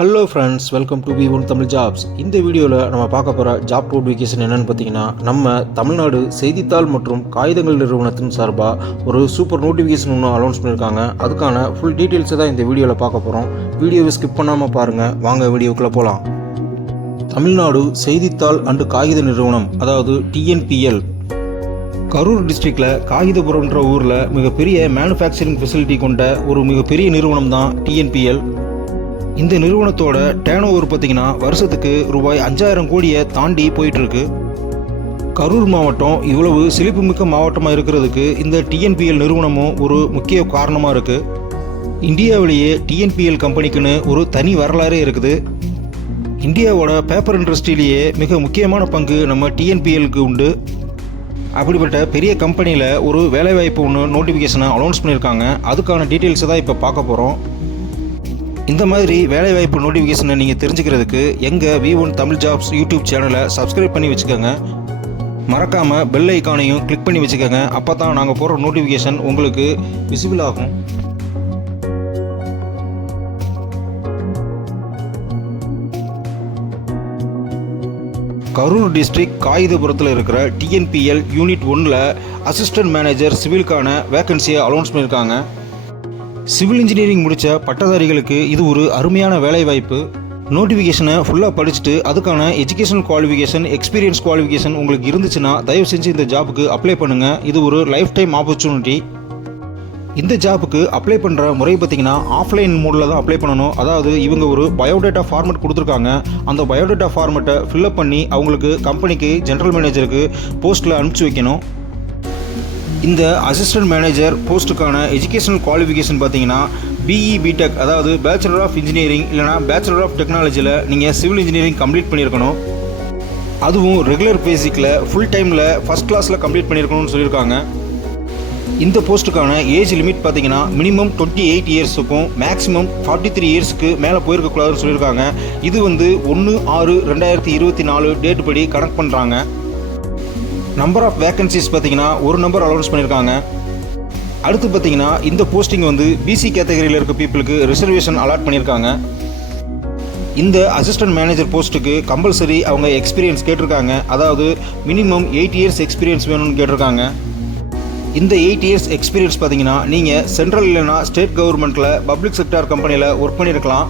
Hello friends, welcome to V1 Tamil jobs. இந்த வீடியோவில் நம்ம பார்க்க போகிற ஜாப் நோட்டிஃபிகேஷன் என்னென்னு பார்த்தீங்கன்னா, நம்ம தமிழ்நாடு செய்தித்தாள் மற்றும் காகிதங்கள் நிறுவனத்தின் சார்பாக ஒரு சூப்பர் நோட்டிஃபிகேஷன் ஒன்று அனௌன்ஸ் பண்ணியிருக்காங்க. அதுக்கான ஃபுல் டீட்டெயில்ஸை தான் இந்த வீடியோவில் பார்க்க போகிறோம். வீடியோவை ஸ்கிப் பண்ணாமல் பாருங்கள். வாங்க வீடியோக்குள்ளே போகலாம். தமிழ்நாடு செய்தித்தாள் அண்டு காகித நிறுவனம், அதாவது TNPL, கரூர் டிஸ்ட்ரிக்டில் காகிதபுரம்ன்ற ஊரில் மிகப்பெரிய மேனுஃபேக்சரிங் ஃபெசிலிட்டி கொண்ட ஒரு மிகப்பெரிய நிறுவனம் தான் TNPL. இந்த நிறுவனத்தோட டேர்ன் ஓவர் பார்த்திங்கன்னா வருஷத்துக்கு ரூபாய் 5000 கோடியை தாண்டி போயிட்டுருக்கு. கரூர் மாவட்டம் இவ்வளவு செழிப்புமிக்க மாவட்டமாக இருக்கிறதுக்கு இந்த TNPL நிறுவனமும் ஒரு முக்கிய காரணமாக இருக்குது. இந்தியாவிலேயே TNPL கம்பெனிக்குன்னு ஒரு தனி வரலாறே இருக்குது. இந்தியாவோட பேப்பர் இண்டஸ்ட்ரியிலேயே மிக முக்கியமான பங்கு நம்ம TNPLக்கு உண்டு. அப்படிப்பட்ட பெரிய கம்பெனியில் ஒரு வேலைவாய்ப்பு ஒன்று நோட்டிஃபிகேஷனை அனௌன்ஸ் பண்ணியிருக்காங்க. அதுக்கான டீட்டெயில்ஸை தான் இப்போ பார்க்க போகிறோம். இந்த மாதிரி வேலைவாய்ப்பு நோட்டிஃபிகேஷனை நீங்கள் தெரிஞ்சுக்கிறதுக்கு எங்கள் V1 தமிழ் ஜாப்ஸ் யூடியூப் சேனலை சப்ஸ்கிரைப் பண்ணி வச்சுக்கோங்க. மறக்காமல் பெல் ஐக்கானையும் கிளிக் பண்ணி வச்சுக்கோங்க. அப்போ தான் நாங்கள் போடுற நோட்டிஃபிகேஷன் உங்களுக்கு விசிபிள் ஆகும். கரூர் டிஸ்ட்ரிக்ட் காகிதபுரத்தில் இருக்கிற TNPL யூனிட் 1ல் அசிஸ்டன்ட் மேனேஜர் சிவிலுக்கான வேக்கன்சியை அனௌன்ஸ் பண்ணியிருக்காங்க. சிவில் இன்ஜினியரிங் முடித்த பட்டதாரிகளுக்கு இது ஒரு அருமையான வேலைவாய்ப்பு. நோட்டிஃபிகேஷனை ஃபுல்லாக படிச்சுட்டு அதுக்கான எஜுகேஷன் குவாலிஃபிகேஷன், எக்ஸ்பீரியன்ஸ் குவாலிஃபிகேஷன் உங்களுக்கு இருந்துச்சுன்னா தயவு செஞ்சு இந்த ஜாபுக்கு அப்ளை பண்ணுங்கள். இது ஒரு லைஃப் டைம் ஆப்பர்ச்சுனிட்டி. இந்த ஜாபுக்கு அப்ளை பண்ணுற முறை பார்த்திங்கன்னா ஆஃப்லைன் மோடில் தான் அப்ளை பண்ணணும். அதாவது இவங்க ஒரு பயோடேட்டா ஃபார்மேட் கொடுத்துருக்காங்க. அந்த பயோடேட்டா ஃபார்மேட்டை ஃபில்அப் பண்ணி அவங்களுக்கு கம்பெனிக்கு ஜென்ரல் மேனேஜருக்கு போஸ்ட்டில் அனுப்பிச்சி வைக்கணும். இந்த அசிஸ்டன்ட் மேனேஜர் போஸ்ட்டுக்கான எஜுகேஷனல் குவாலிஃபிகேஷன் பார்த்தீங்கன்னா BE BTech, அதாவது பேச்சுலர் ஆஃப் இன்ஜினியரிங் இல்லைனா பேச்சுலர் ஆஃப் டெக்னாலஜியில் நீங்கள் சிவில் இன்ஜினியரிங் கம்ப்ளீட் பண்ணியிருக்கணும். அதுவும் ரெகுலர் பேசிக்கில் ஃபுல் டைமில் ஃபஸ்ட் கிளாஸில் கம்ப்ளீட் பண்ணியிருக்கணும்னு சொல்லியிருக்காங்க. இந்த போஸ்ட்டுக்கான ஏஜ் லிமிட் பார்த்தீங்கன்னா மினிமம் 28 இயர்ஸுக்கும் மேக்ஸிமம் 43 இயர்ஸுக்கு மேலே போயிருக்கக்கூடாதுன்னு சொல்லியிருக்காங்க. இது 1/6/2024 டேட் படி கனெக்ட் பண்ணுறாங்க. நம்பர் ஆஃப் வேக்கன்சிஸ் பார்த்தீங்கன்னா ஒரு நம்பர் அலௌன்ஸ் பண்ணியிருக்காங்க. அடுத்து பார்த்தீங்கன்னா இந்த போஸ்டிங் BC கேட்டகரியில் இருக்க பீப்புளுக்கு ரிசர்வேஷன் அலாட் பண்ணியிருக்காங்க. இந்த அசிஸ்டன்ட் மேனேஜர் போஸ்ட்டுக்கு கம்பல்சரி அவங்க எக்ஸ்பீரியன்ஸ் கேட்டிருக்காங்க. அதாவது மினிமம் 8 இயர்ஸ் எக்ஸ்பீரியன்ஸ் வேணும்னு கேட்டிருக்காங்க. இந்த 8 இயர்ஸ் எக்ஸ்பீரியன்ஸ் பார்த்தீங்கன்னா நீங்கள் சென்ட்ரல் இல்லைனா ஸ்டேட் கவர்மெண்ட்டில் பப்ளிக் செக்டார் கம்பெனியில் ஒர்க் பண்ணியிருக்கலாம்,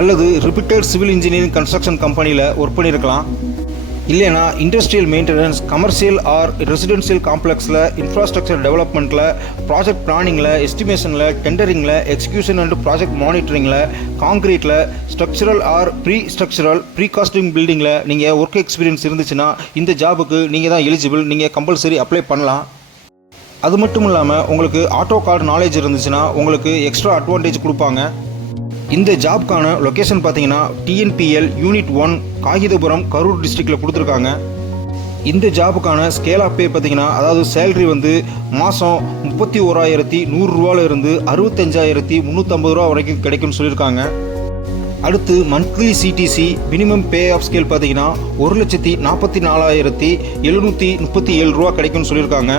அல்லது ரிப்பீட்டட் சிவில் இன்ஜினியரிங் கன்ஸ்ட்ரக்ஷன் கம்பெனியில் ஒர்க் பண்ணியிருக்கலாம், இல்லைனா industrial maintenance, commercial or residential காம்ப்ளெக்ஸில், இன்ஃப்ராஸ்ட்ரக்சர் டெவலப்மெண்ட்டில், ப்ராஜெக்ட் பிளானிங்கில், எஸ்டிமேஷனில், டெண்டரிங்கில், எக்ஸிக்யூஷன் அண்ட் ப்ராஜெக்ட் மானிட்டரிங்கில், காங்கிரீட்டில், ஸ்ட்ரக்சரல் ஆர் ப்ரீ காஸ்டிங் பில்டிங்கில் நீங்கள் ஒர்க் எக்ஸ்பீரியன்ஸ் இருந்துச்சுன்னா இந்த ஜாபுக்கு நீங்கள் தான் எலிஜிபிள். நீங்கள் கம்பல்சரி அப்ளை பண்ணலாம். அது மட்டும் இல்லாமல் உங்களுக்கு ஆட்டோ கார்டு நாலேஜ் இருந்துச்சுன்னா உங்களுக்கு எக்ஸ்ட்ரா அட்வான்டேஜ் கொடுப்பாங்க. இந்த ஜாப்க்கான லொக்கேஷன் பார்த்தீங்கன்னா TNPL யூனிட் 1 காகிதபுரம் கரூர் டிஸ்ட்ரிக்டில் கொடுத்துருக்காங்க. இந்த ஜாபுக்கான ஸ்கேல் ஆஃப் பே பார்த்தீங்கன்னா, அதாவது சேலரி மாதம் 31,100 ரூபாயிலிருந்து 65,350 ரூபா வரைக்கும் கிடைக்கும்னு சொல்லியிருக்காங்க. அடுத்து monthly CTC minimum pay of scale பார்த்தீங்கன்னா 1,44,737 ரூபா கிடைக்கும்னு சொல்லியிருக்காங்க.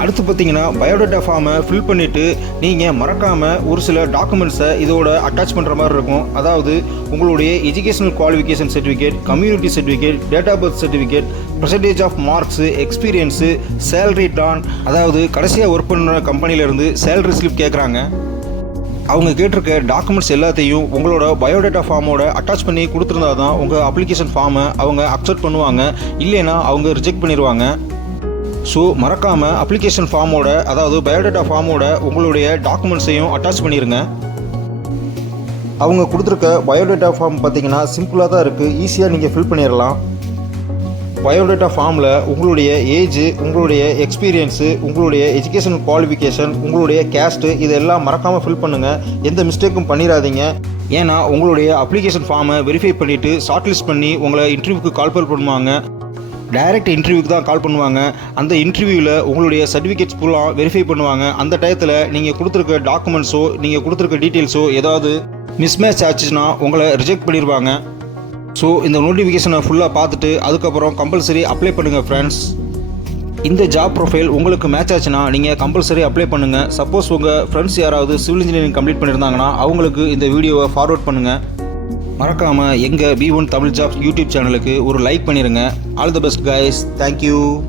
அடுத்து பார்த்தீங்கன்னா பயோடேட்டா ஃபார்மை ஃபில் பண்ணிவிட்டு நீங்கள் மறக்காமல் ஒரு சில டாக்குமெண்ட்ஸை இதோட அட்டாச் பண்ணுற மாதிரி இருக்கும். அதாவது உங்களுடைய educational qualification certificate, community certificate, date of birth certificate, percentage of marks, experience, salary டான், அதாவது கடைசியாக ஒர்க் பண்ணுற கம்பெனிலேருந்து சேலரி ஸ்லிப் கேட்குறாங்க. அவங்க கேட்டிருக்க டாக்குமெண்ட்ஸ் எல்லாத்தையும் உங்களோட பயோடேட்டா ஃபார்மோட அட்டாச் பண்ணி கொடுத்துருந்தா தான் உங்கள் அப்ளிகேஷன் ஃபார்மை அவங்க அக்செப்ட் பண்ணுவாங்க. இல்லைன்னா அவங்க ரிஜெக்ட் பண்ணிடுவாங்க. ஸோ மறக்காமல் அப்ளிகேஷன் ஃபார்மோட, அதாவது பயோடேட்டா ஃபார்மோட உங்களுடைய டாக்குமெண்ட்ஸையும் அட்டாச் பண்ணிடுங்க. அவங்க கொடுத்துருக்க பயோடேட்டா ஃபார்ம் பார்த்தீங்கன்னா சிம்பிளாக தான் இருக்குது. ஈஸியாக நீங்கள் ஃபில் பண்ணிடலாம். பயோடேட்டா ஃபார்மில் உங்களுடைய ஏஜ், உங்களுடைய எக்ஸ்பீரியன்ஸு, உங்களுடைய எஜுகேஷனல் குவாலிஃபிகேஷன், உங்களுடைய கேஸ்ட்டு இதெல்லாம் மறக்காமல் ஃபில் பண்ணுங்கள். எந்த மிஸ்டேக்கும் பண்ணிடாதீங்க. ஏன்னா உங்களுடைய அப்ளிகேஷன் ஃபார்மை வெரிஃபை பண்ணிவிட்டு ஷார்ட் லிஸ்ட் பண்ணி உங்களை இன்டர்வியூக்கு கால் பண்ணுவாங்க. டைரக்ட் இன்டர்வியூக்கு தான் கால் பண்ணுவாங்க. அந்த இன்டர்வியூவில் உங்களுடைய சர்டிஃபிகேட்ஸ் ஃபுல்லாக வெரிஃபை பண்ணுவாங்க. அந்த டயத்தில் நீங்கள் கொடுத்துருக்க டாக்குமெண்ட்ஸோ நீங்கள் கொடுத்துருக்க டீட்டெயில்ஸோ ஏதாவது மிஸ்மேட்ச் ஆச்சுன்னா உங்களை ரிஜெக்ட் பண்ணிடுவாங்க. ஸோ இந்த நோட்டிஃபிகேஷனை ஃபுல்லாக பார்த்துட்டு அதுக்கப்புறம் கம்பல்சரி அப்ளை பண்ணுங்கள் ஃப்ரெண்ட்ஸ். இந்த ஜாப் ப்ரொஃபைல் உங்களுக்கு மேட்ச் ஆச்சுன்னா நீங்கள் கம்பல்சரி அப்ளை பண்ணுங்கள். சப்போஸ் உங்கள் ஃப்ரெண்ட்ஸ் யாராவது சிவில் இன்ஜினியரிங் கம்ப்ளீட் பண்ணியிருந்தாங்கன்னா அவங்களுக்கு இந்த வீடியோவை ஃபார்வர்ட் பண்ணுங்கள். மறக்காமல் எங்கள் B1 தமிழ் ஜாப்ஸ் யூடியூப் சேனலுக்கு ஒரு லைக் பண்ணிடுங்க. All the best guys. Thank you.